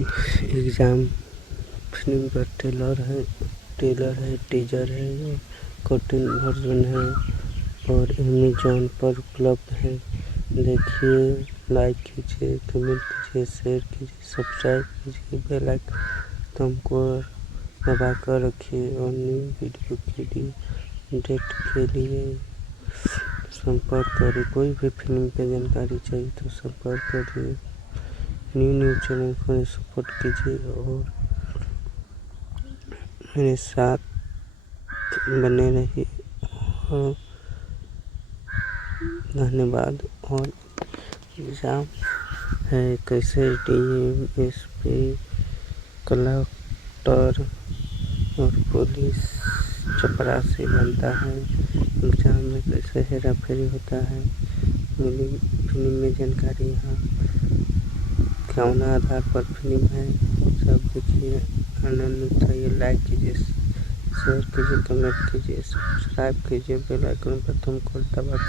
Exam film का trailer है, teaser है, ये कार्टून वर्जन है और अमेज़न पर उपलब्ध है। देखिए, लाइक कीजिए, कमेंट कीजिए, शेयर कीजिए, सब्सक्राइब कीजिए, बेल आइकन को दबा कर रखिए और न्यू वीडियो के लिए डेट के लिए संपर्क करें। कोई भी फिल्म की जानकारी चाहिए तो संपर्क करिए। न्यू चैनल को सपोर्ट कीजिए और मेरे साथ बने रहिए और धन्यवाद। और एग्जाम है कैसे DSP, कलेक्टर और पुलिस चपरासी बनता है। एग्जाम में कैसे हेरा फेरी होता है, मिली फिल्म में जानकारी यहाँ कौन आधार पर फिल्म है, सब देखिए, आनंद उठाइए। लाइक कीजिए, शेयर कीजिए, कमेंट कीजिए, सब्सक्राइब कीजिए, बेल आइकन पर तुमको दबा